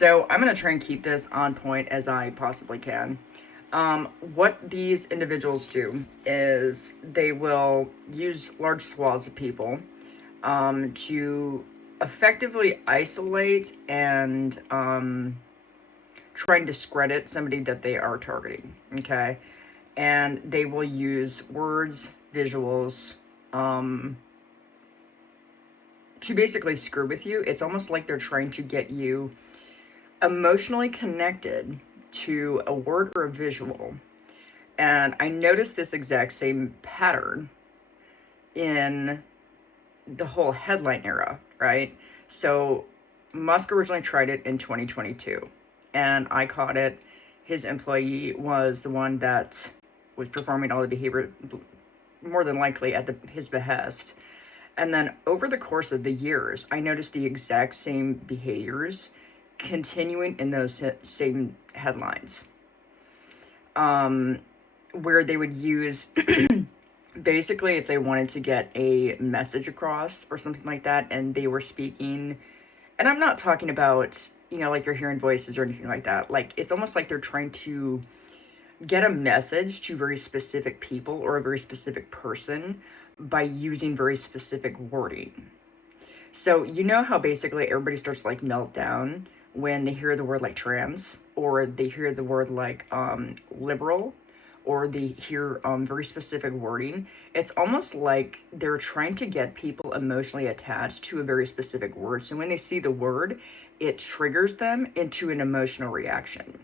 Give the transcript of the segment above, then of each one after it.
So I'm going to try and keep this on point as I possibly can. What these individuals do is they will use large swaths of people to effectively isolate and try and discredit somebody that they are targeting. Okay. And they will use words, visuals, um, to basically screw with you. It's almost like they're trying to get you emotionally connected to a word or a visual. And I noticed this exact same pattern in the whole headline era, right? So Musk originally tried it in 2022, and I caught it. His employee was the one that was performing all the behavior, more than likely at his behest. And then over the course of the years, I noticed the exact same behaviors continuing in those same headlines, where they would use basically if they wanted to get a message across or something like that, and they were speaking, and I'm not talking about, like you're hearing voices or anything like that. Like, it's almost like they're trying to get a message to very specific people or a very specific person by using very specific wording. So you know how basically everybody starts to like melt down when they hear the word like trans, or they hear the word like liberal, or they hear very specific wording. It's almost like they're trying to get people emotionally attached to a very specific word. So when they see the word, it triggers them into an emotional reaction.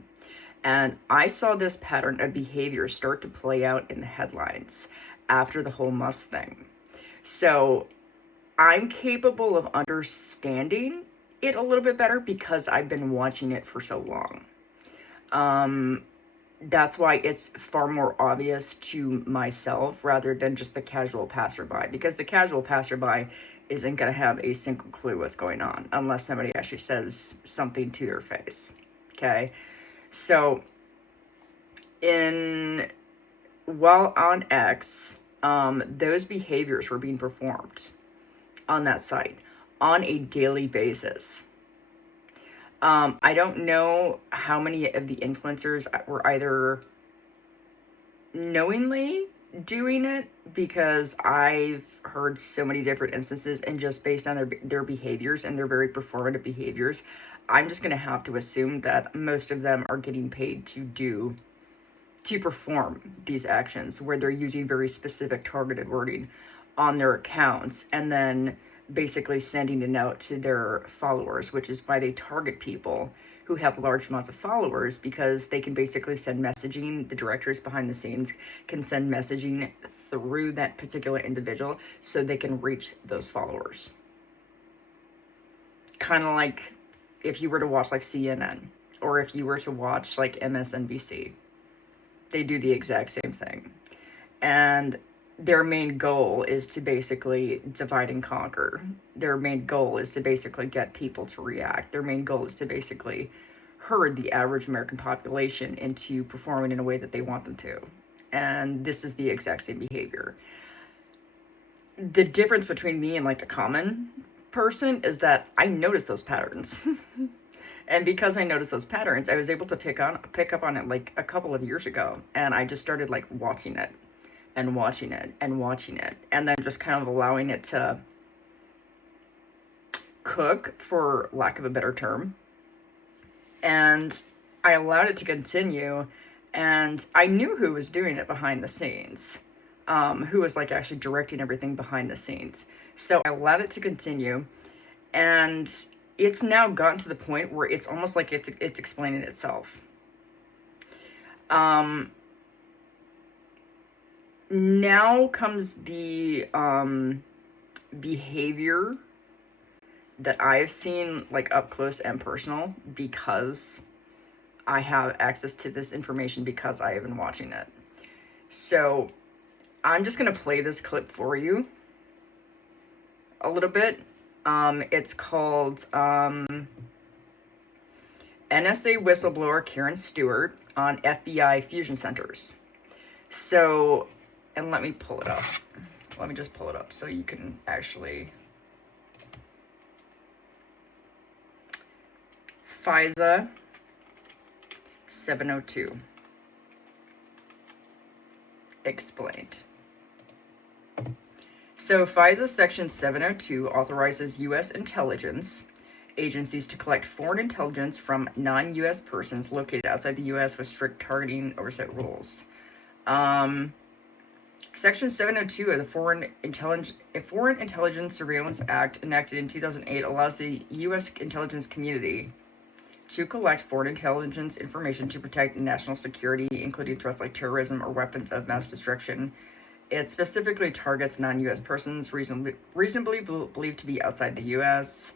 And I saw this pattern of behavior start to play out in the headlines after the whole Musk thing. So I'm capable of understanding it a little bit better because I've been watching it for so long. That's why it's far more obvious to myself rather than just the casual passerby, because the casual passerby isn't going to have a single clue what's going on unless somebody actually says something to their face. Okay? So, while on X, those behaviors were being performed on that site on a daily basis. I don't know how many of the influencers were either knowingly doing it, because I've heard so many different instances, and just based on their behaviors and their very performative behaviors, I'm just going to have to assume that most of them are getting paid to perform these actions where they're using very specific targeted wording on their accounts and then basically sending a note to their followers, which is why they target people who have large amounts of followers, because they can basically send messaging. The directors behind the scenes can send messaging through that particular individual so they can reach those followers. Kind of like if you were to watch like CNN, or if you were to watch like MSNBC. They do the exact same thing. And their main goal is to basically divide and conquer. Their main goal is to basically get people to react. Their main goal is to basically herd the average American population into performing in a way that they want them to. And this is the exact same behavior. The difference between me and like a common person is that I notice those patterns. And because I noticed those patterns, I was able to pick up on it like a couple of years ago, and I just started like watching it and watching it and watching it, and then just kind of allowing it to cook, for lack of a better term. And I allowed it to continue, and I knew who was doing it behind the scenes, who was like actually directing everything behind the scenes. So I allowed it to continue, and it's now gotten to the point where it's almost like it's explaining itself. Now comes the behavior that I've seen like up close and personal, because I have access to this information because I have been watching it. So I'm just gonna play this clip for you a little bit. It's called NSA whistleblower Karen Stewart on FBI fusion centers. So, and let me pull it up. Let me just pull it up so you can actually FISA 702. Explained. So FISA Section 702 authorizes U.S. intelligence agencies to collect foreign intelligence from non-U.S. persons located outside the U.S. with strict targeting oversight rules. Section 702 of the Foreign Intelligence Surveillance Act, enacted in 2008, allows the U.S. intelligence community to collect foreign intelligence information to protect national security, including threats like terrorism or weapons of mass destruction. It specifically targets non-U.S. persons reasonably believed to be outside the U.S.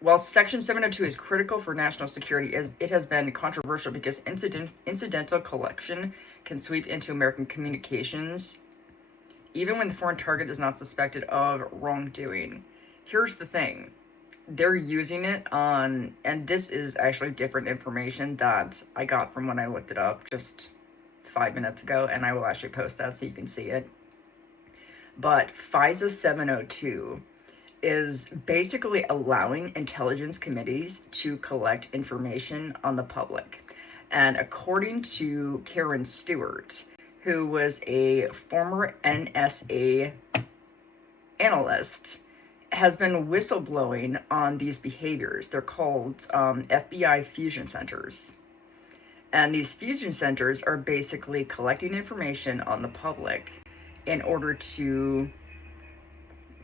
While Section 702 is critical for national security, it has been controversial because incidental collection can sweep into American communications, even when the foreign target is not suspected of wrongdoing. Here's the thing. They're using it on, and this is actually different information that I got from when I looked it up just 5 minutes ago, and I will actually post that so you can see it. But FISA 702 is basically allowing intelligence committees to collect information on the public. And according to Karen Stewart, who was a former NSA analyst, has been whistleblowing on these behaviors. They're called FBI fusion centers. And these fusion centers are basically collecting information on the public in order to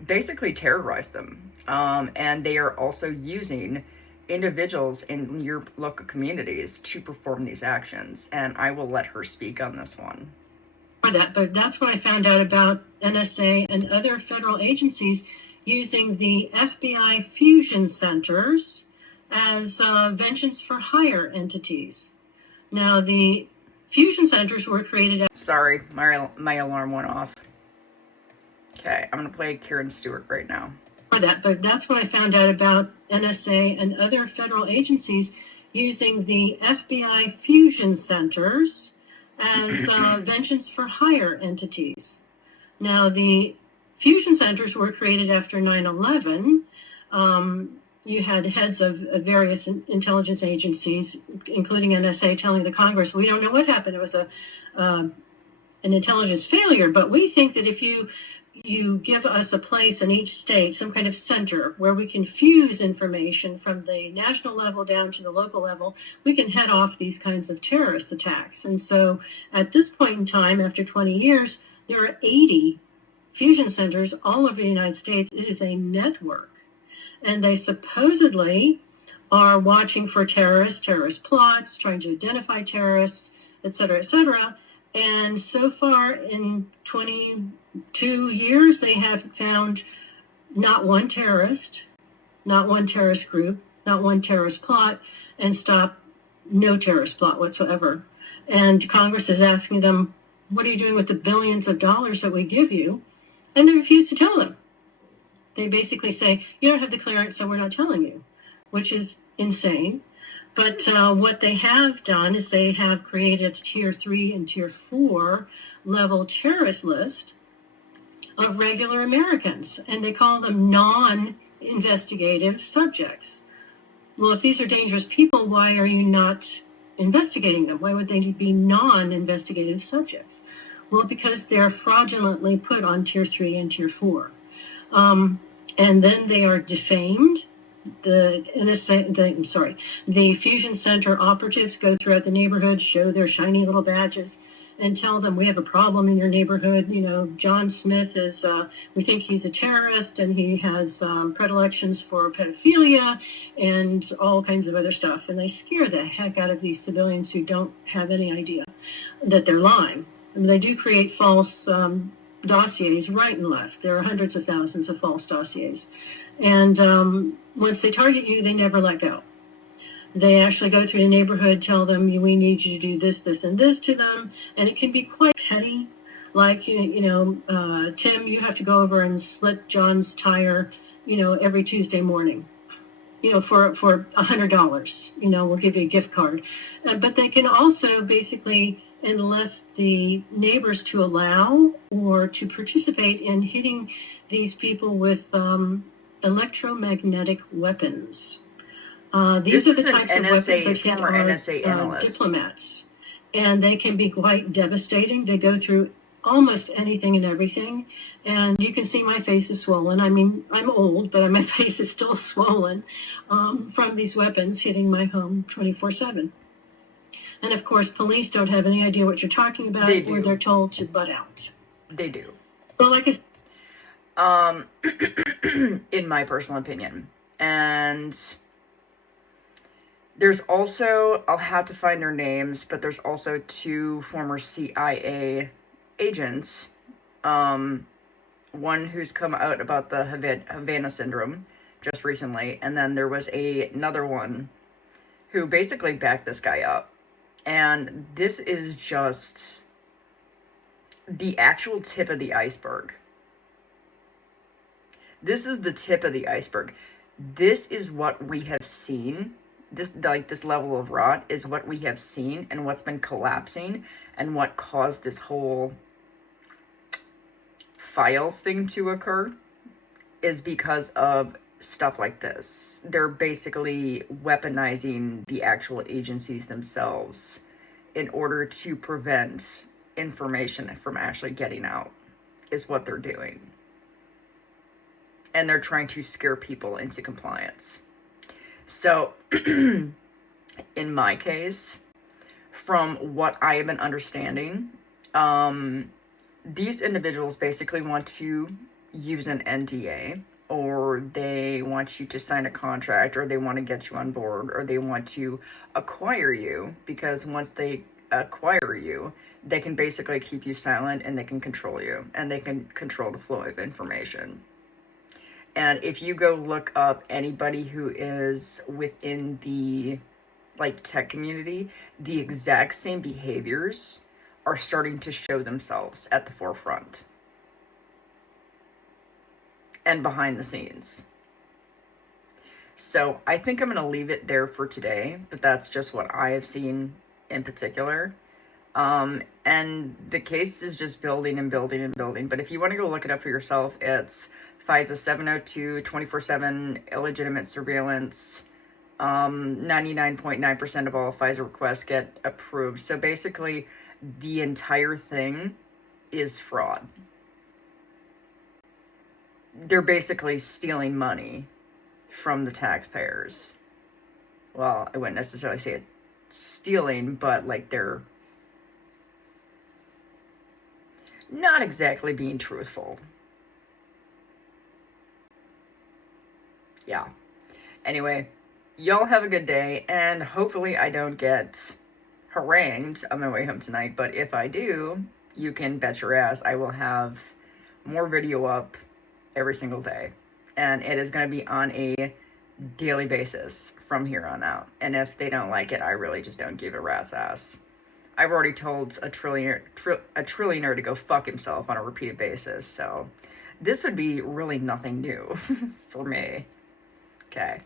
basically terrorize them. And they are also using individuals in your local communities to perform these actions. And I will let her speak on this one. But that's what I found out about NSA and other federal agencies using the FBI fusion centers as vengeance for hire entities. Now, the fusion centers were created as... Sorry, my alarm went off. Okay, I'm going to play Karen Stewart right now. But that's what I found out about NSA and other federal agencies using the FBI fusion centers as vengeance for hire entities. Now, the fusion centers were created after 9/11. You had heads of various intelligence agencies, including NSA, telling the Congress, we don't know what happened. It was an intelligence failure, but we think that if you give us a place in each state, some kind of center where we can fuse information from the national level down to the local level, we can head off these kinds of terrorist attacks. And so at this point in time, after 20 years, there are 80 fusion centers all over the United States. It is a network. And they supposedly are watching for terrorist plots, trying to identify terrorists, et cetera, et cetera. And so far in 22 years, they have found not one terrorist, not one terrorist group, not one terrorist plot, and stopped no terrorist plot whatsoever. And Congress is asking them, what are you doing with the billions of dollars that we give you? And they refuse to tell them. They basically say, you don't have the clearance, so we're not telling you, which is insane. But what they have done is they have created a Tier 3 and Tier 4 level terrorist list of regular Americans, and they call them non-investigative subjects. Well, if these are dangerous people, why are you not investigating them? Why would they be non-investigative subjects? Well, because they're fraudulently put on Tier 3 and Tier 4. And then they are defamed. The fusion center operatives go throughout the neighborhood, show their shiny little badges, and tell them we have a problem in your neighborhood. You know, John Smith is, we think he's a terrorist, and he has predilections for pedophilia and all kinds of other stuff. And they scare the heck out of these civilians who don't have any idea that they're lying. I mean, they do create false dossiers right and left. There are hundreds of thousands of false dossiers. And once they target you, they never let go. They actually go through the neighborhood, tell them, we need you to do this, this, and this to them. And it can be quite petty. Like, Tim, you have to go over and slit John's tire, every Tuesday morning, for $100. We'll give you a gift card. But they can also basically enlist the neighbors to allow or to participate in hitting these people with electromagnetic weapons. This These are is the an types of weapons that NSA, hit former our NSA analyst. diplomats, and they can be quite devastating. They go through almost anything and everything, and you can see my face is swollen. I mean, I'm old, but my face is still swollen from these weapons hitting my home 24/7. And of course, police don't have any idea what you're talking about, They or do. they're told to butt out. They do. Well, like I in my personal opinion. And there's also, I'll have to find their names, but there's also 2 former CIA agents. One who's come out about the Havana syndrome just recently, and then there was another one who basically backed this guy up. And this is just the actual tip of the iceberg. This is the tip of the iceberg. This is what we have seen. This level of rot is what we have seen and what's been collapsing and what caused this whole files thing to occur is because of stuff like this. They're basically weaponizing the actual agencies themselves in order to prevent information from actually getting out, is what they're doing. And they're trying to scare people into compliance. So, in my case, from what I have been understanding, these individuals basically want to use an NDA, or they want you to sign a contract, or they want to get you on board, or they want to acquire you, because once they acquire you, they can basically keep you silent and they can control you, and they can control the flow of information. And if you go look up anybody who is within the tech community, the exact same behaviors are starting to show themselves at the forefront and behind the scenes. So I think I'm going to leave it there for today, but that's just what I have seen in particular. And the case is just building and building and building. But if you want to go look it up for yourself, it's FISA 702, 24/7 illegitimate surveillance. 99.9% of all FISA requests get approved. So basically, the entire thing is fraud. They're basically stealing money from the taxpayers. Well, I wouldn't necessarily say it stealing, but they're not exactly being truthful. Yeah. Anyway, y'all have a good day, and hopefully I don't get harangued on my way home tonight, but if I do, you can bet your ass I will have more video up every single day, and it is going to be on a daily basis from here on out. And if they don't like it, I really just don't give a rat's ass. I've already told a trillionaire to go fuck himself on a repeated basis, so this would be really nothing new for me. Okay.